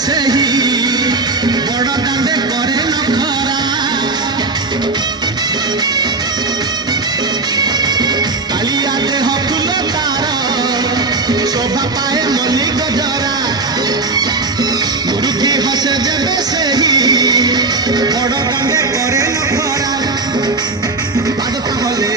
ସେହି ବଡ଼ ଦାଣ୍ଡେ କରେ ନଖରା କାଳିଆ ଦେହ ଫୁଲ ତାର ଶୋଭା ପାଏ ମଲ୍ଲି ଗଜରା ମୁରୁକି ହସେ ଯେବେ ସେହି ବଡ଼ ଦାଣ୍ଡେ କରେ ନଖରା ପାଦ ତାହଲେ